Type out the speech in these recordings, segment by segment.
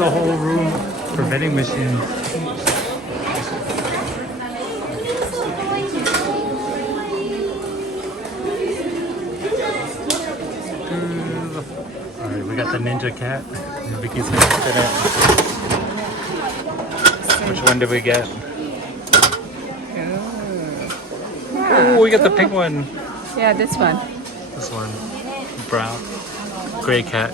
a whole room for vending machines. Alright, we got the ninja cat. Vicky's gonna spin it. Which one did we get? Oh, we got the pink one. Yeah, this one. This one. Brown. Gray cat.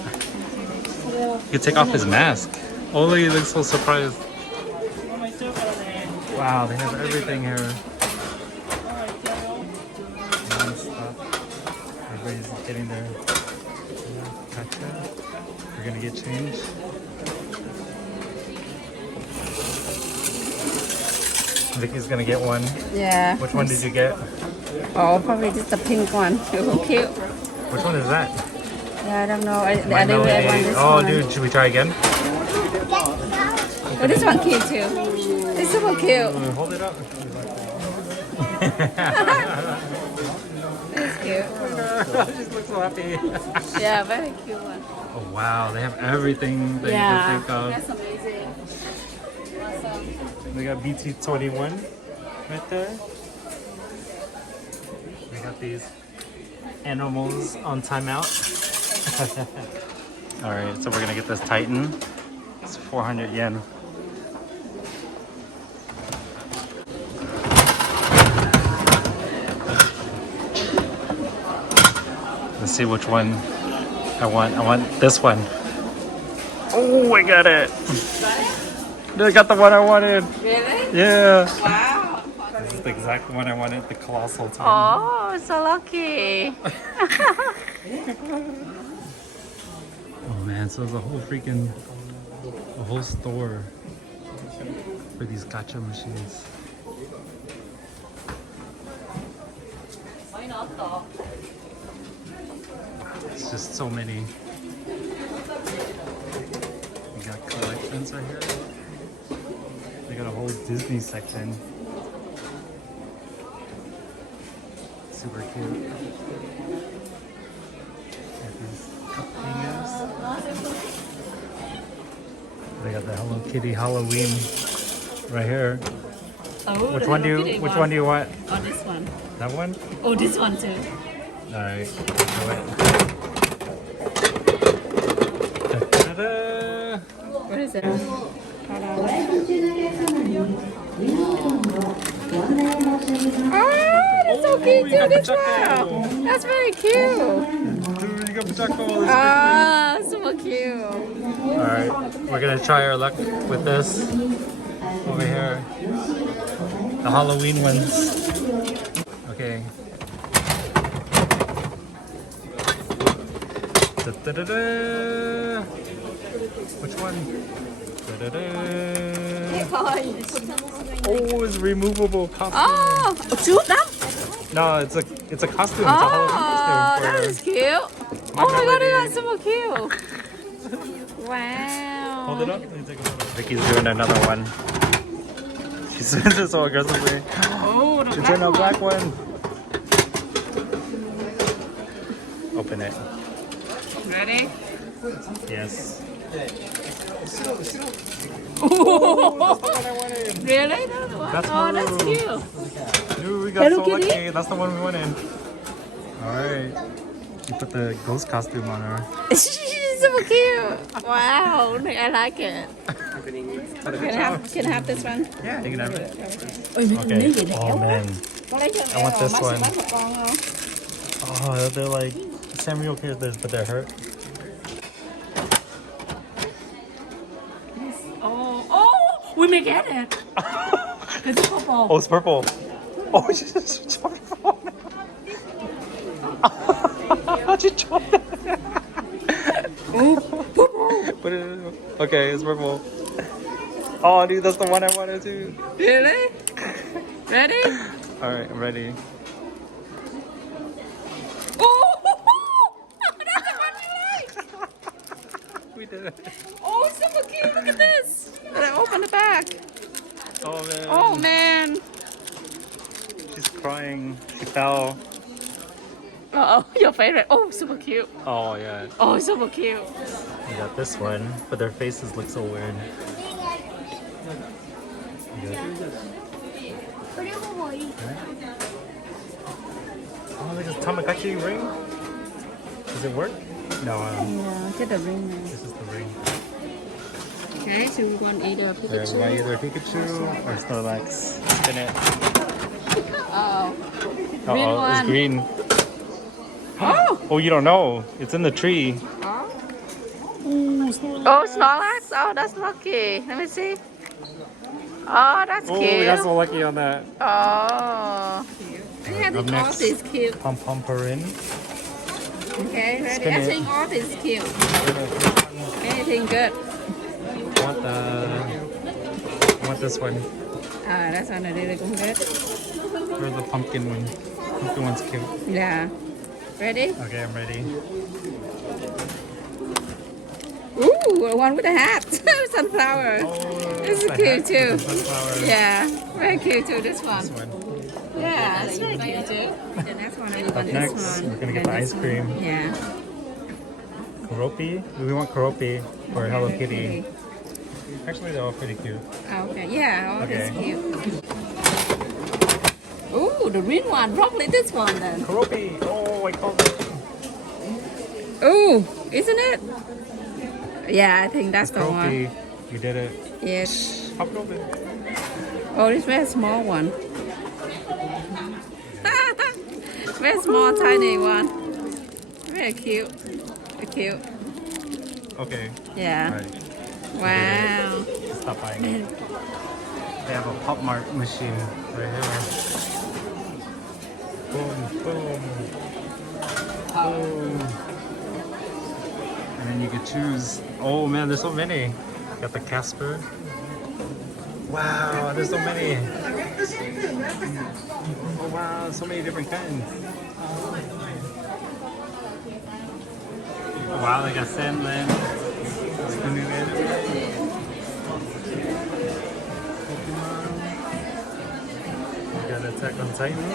He can take off his mask. Oh, look, he looks so surprised. Wow, they have everything here. Everybody's getting their gacha. We're gonna get change. Vicky's gonna get one. Yeah. Which one did you get? Oh, probably just the pink one. So cute. Which one is that? Yeah, I don't know. I Mine don't no want way. this Oh, one. dude, should we try again? Oh, this one cute too. It's super cute. Hold it up. It's cute. She looks so happy. Yeah, very cute one. Oh wow, they have everything that you Yeah, can think of. that's amazing. Awesome. We got BT21 right there. We got these animals on timeout. Alright, so we're gonna get this Titan. It's 400 yen. Let's see which one I want. I want this one. Oh, I got it. I got the one I wanted. Really? Yeah. Wow. This is the exact one I wanted, the colossal Titan. Oh, so lucky. Oh man, so there's a whole store for these gacha machines. It's just so many. We got collections right here. They got a whole Disney section. Super cute. Got these cup figures. They got the Hello Kitty Halloween right here. Oh, Which one do you want? Oh, this one. That one? Oh, this one too. Alright. What is it? Oh, that's so cute too. This one. That's very cute. Dude, you got Pachaco. Ah, super cute. Alright, we're gonna try our luck with this over here. The Halloween ones. Okay. Da-da-da-da. Which one? Da-da-da. Oh, it's removable costume. Oh, shoot them. No, it's a costume. It's a Halloween Oh, costume. that is cute. Oh my god, that's super cute. Wow. Hold it up. Let me take a photo. Vicky's doing another one. She's doing this so aggressively. Oh, the She's doing a black one. Open it. Ready? Yes. Oh, That's the one I wanted. really? That's the one? That's Oh, that's Maru. cute. Dude, we got Hello so Kitty? lucky. That's the one we wanted. Alright. You put the ghost costume on her. She's super cute. Wow, I like it. Can I have this one? Yeah, you can have it. Ôi, mấy Okay. gì đẹp Oh quá. man. Con lấy cho I want this bác one. sẽ bác một con không? Oh, they're like Samuel characters, but they're hurt. Oh, we may get it. It's purple. Oh, it's purple. Oh, she's purple. She dropped it. Put it in. Okay, it's purple. Oh, dude, that's the one I wanted too. Really? Ready? Alright, I'm ready. Oh, that's the one you like. We did it. Oh, super cute. Look at this. And I open the back. Oh man. Oh, man. She's crying. She fell. Oh, your favorite. Oh, super cute. Oh yeah. Oh, super cute. You got this one, but their faces look so weird. Good. Oh, there's a Tamagotchi ring. Does it work? No. Yeah, get the ring now. This is the ring. Okay, so we want either Yeah, we Pikachu. want either Pikachu or Snorlax. Spin it. Oh, Uh green oh, it's one. green. Oh, Oh, you don't know. It's in the tree. oh, Ooh, Snorlax. oh, Snorlax. Oh, that's lucky. Let me see. Oh, that's Oh, cute. we got so lucky on that. Oh, yeah, Up this next. off is cute. Pom Pomperin. Okay, ready? Spin I it. think off is cute. Anything good? I want this one. Ah, that's one I really good. Or the pumpkin one. Pumpkin one's cute. Yeah. Ready? Okay, I'm ready. Ooh, one with a hat. Sunflower. Oh, This is the cute hat with too. the sunflower. Yeah, very cute too. This one. This one. Yeah, it's very cute too. The next one, I Up want next, this one. we're gonna get the And ice this cream. one. Yeah. Keroppi. We want Keroppi or Hello Kitty. Actually, they're all pretty cute. Okay. Yeah, all Okay. this cute. Ooh, the green one. Probably this one then. Keroppi. Oh, I called it. Ooh, isn't it? Yeah, I think that's the one. Keroppi. We did it. Yes. Pop it open. Oh, this very small one. Very small, tiny one. Very cute. Cute. Okay. Yeah. All right. Wow. Stop buying it. They have a Pop Mart machine right here. Boom, boom, boom. And then you can choose. Oh man, there's so many. Got the Casper. Wow, there's so many. Oh wow, so many different kinds. Wow, they got Sandland. That's the new anime. Pokemon. We got Attack on Titan.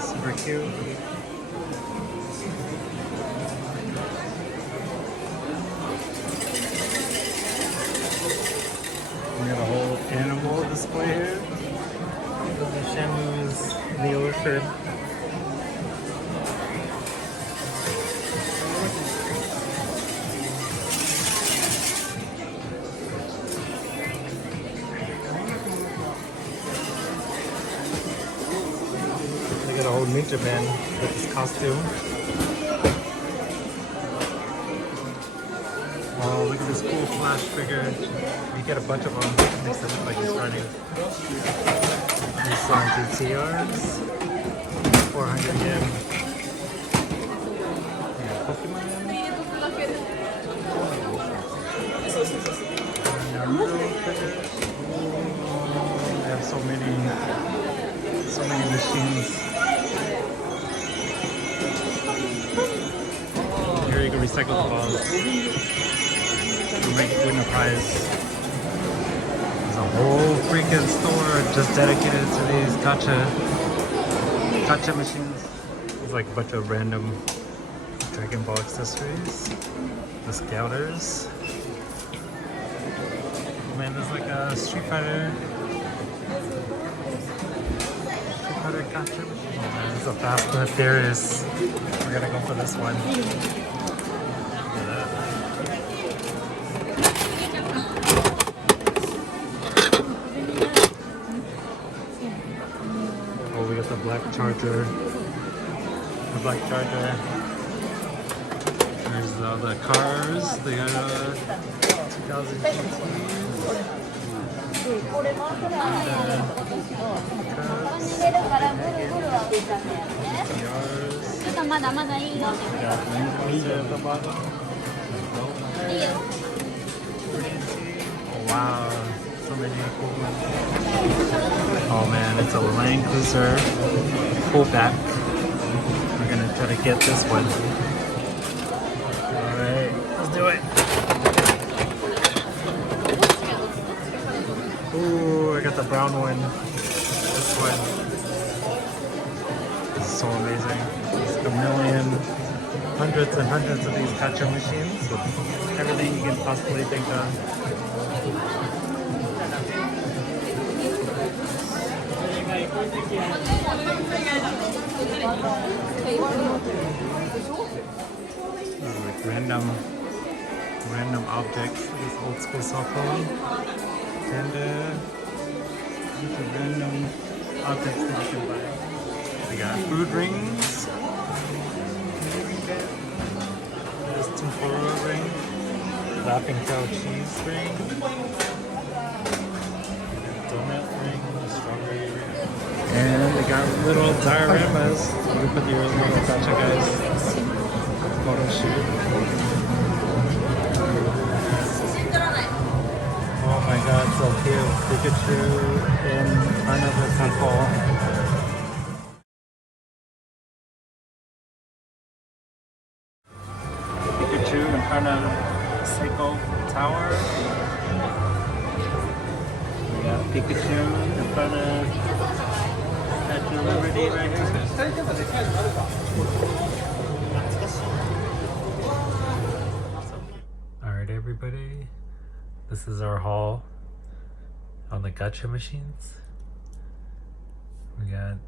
Super cute. We got a whole animal display here. Shamu is in the ocean. They got a whole ninja man with his costume. Oh, look at this cool Flash figure. You get a bunch of them. Makes it look like he's running. These are GTRs. 400 yen. Yeah, Pokemon. Naruto figures. They have so many machines. Here you can recycle the balls. Win a prize. There's a whole freaking store just dedicated to these gacha machines. It's like a bunch of random Dragon Ball accessories. The Scouters. Man, there's like a Street Fighter gacha machine. Oh man, this is a Fast and Furious. We're gonna go for this one. Look at that. Oh, we got the black charger. The black charger. There's the cars. They got 2000 GT. Wow, so many cool ones. Oh man, it's a Land Cruiser pullback. We're gonna try to get this one. Alright, let's do it. Ooh, I got the brown one. This one. so amazing. There's a million, hundreds and hundreds of these gacha machines with everything you can possibly think of. Like random objects. This old school cell phone and bunch of random objects that you can buy. We got food rings. There's tempura ring, laughing cow cheese ring, donut ring, strawberry ring, and we got little dioramas. We put the little gacha guys photo shoot. Oh my god, so cute. Pikachu in front of the temple. Pikachu in front of Seiko Tower. We got Pikachu in front of Statue of Liberty right here. Alright everybody, this is our haul on the gacha machines. We got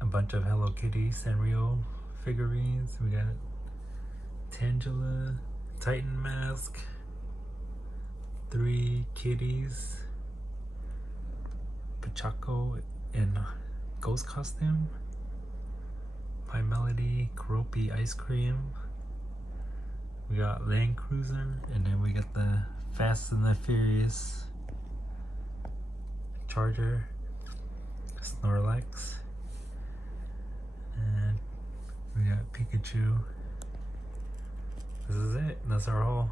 a bunch of Hello Kitty Sanrio figurines. We got Tangela, Titan mask, 3 kitties, Pachaco in ghost costume, My Melody, Karopi ice cream. We got Land Cruiser, and then we got the Fast and the Furious Charger, Snorlax, and we got Pikachu. This is it. That's our haul.